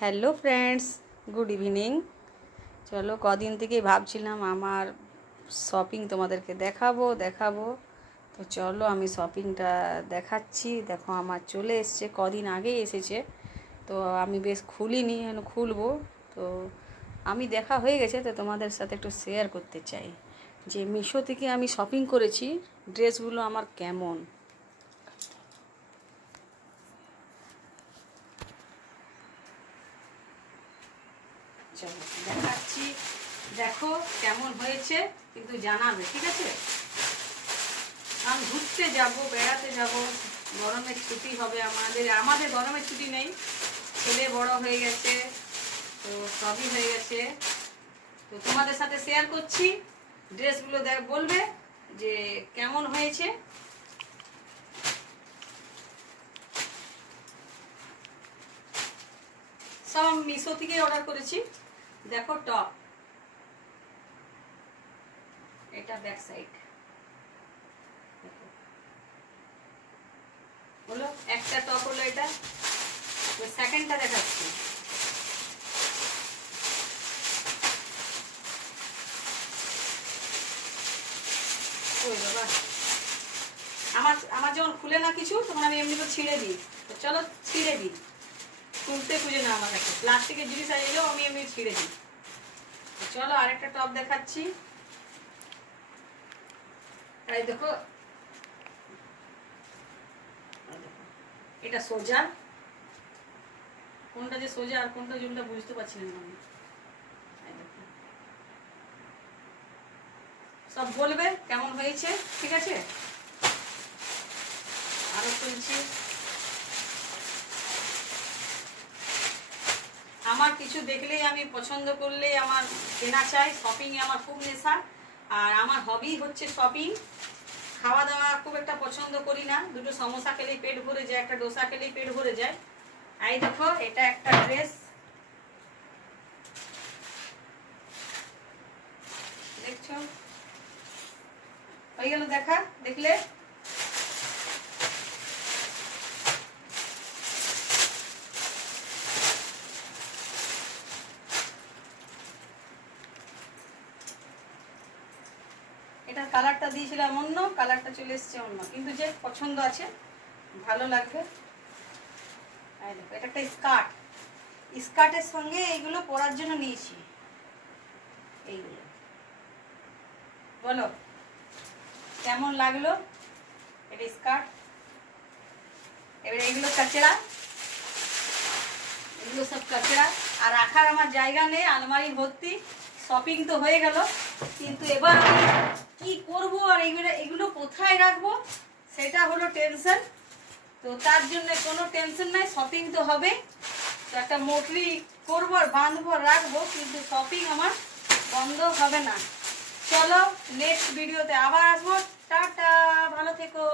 Hello friends, good evening. চলো, কদিন থেকেই ভাবছিলাম আমার শপিং তোমাদেরকে দেখাবো। তো চলো আমি শপিংটা দেখাচ্ছি। দেখো আমার চলে এসছে, কদিন আগেই এসেছে। তো আমি বেশ খুলিনি, খুলবো। তো আমি দেখা হয়ে গেছে, তো তোমাদের সাথে একটু শেয়ার করতে চাই যে মিশো থেকে আমি শপিং করেছি, ড্রেসগুলো আমার কেমন। চলো দেখাচ্ছি, দেখো কেমন হয়েছে, কিন্তু জানাবে, ঠিক আছে? আমি ঘুরতে যাব, বেড়াতে যাব, গরমের ছুটি হবে আমাদের গরমের ছুটি নেই, ছেলে বড় হয়ে গেছে, তো সবই হয়ে গেছে। তো তোমাদের সাথে শেয়ার করছি, ড্রেসগুলো বলবে যে কেমন হয়েছে। সব মিশো থেকে অর্ডার করেছি। দেখো টপ, এটা ব্যাক সাইড হলো, একটা টপ হলো এটা। তো সেকেন্ডটা দেখাচ্ছি। ওই বাবা, আমার যখন খুলে না কিছু, তখন আমি এমনি করে ছিঁড়ে দিই। তো চলো ছিঁড়ে দিই, খুলতে খুঁজে না আমার কাছে, প্লাস্টিকের জিনিস এলেও আমি এমনি ছিঁড়ে দিই। চলো আরেকটা টপ দেখাচ্ছি। এই দেখো, এটা সোজা, কোনটা যে সোজা আর কোনটা জুলটা বুঝতে পারছি না আমি। সব বলবে কেমন হয়েছে, ঠিক আছে? আরো শুনছি। আমার কিছু দেখলেই, আমি পছন্দ করলেই আমার কেনা চাই। শপিংয়ে আমার খুব নেশা, আর আমার হবি হচ্ছে শপিং। খাওয়া দাওয়া খুব একটা পছন্দ করি না, দুটো সমোসা খেলেই পেট ভরে যায়, একটা ডোসা খেলেই পেট ভরে যায়। এই দেখো, এটা একটা ড্রেস, দেখছো? হয়ে গেল দেখা, দেখলে? এটার কালারটা দিয়েছিলাম অন্য, কালারটা চলে এসছে অন্য, কিন্তু যে পছন্দ আছে, ভালো লাগবে। এটা একটা স্কার্ট, স্কার্টের সঙ্গে এইগুলো পরার জন্য নিয়েছি। এইগুলো বলো কেমন লাগলো? এটা স্কার্ট। এবার এইগুলো কাচড়া, এগুলো সব কাচড়া, আর রাখার আমার জায়গা নেই, আলমারি ভর্তি। শপিং তো হয়ে গেল, কিন্তু এবার আমি কি করবো আর এগুলো কোথায় রাখবো, সেটা হলো টেনশন। তো তার জন্য কোনো টেনশন নাই, শপিং তো হবে। তো একটা মোটরি করবো আর বাঁধবো, রাখবো, কিন্তু শপিং আমার বন্ধ হবে না। চলো নেক্সট ভিডিওতে আবার আসবো। টাটা, ভালো থেকো।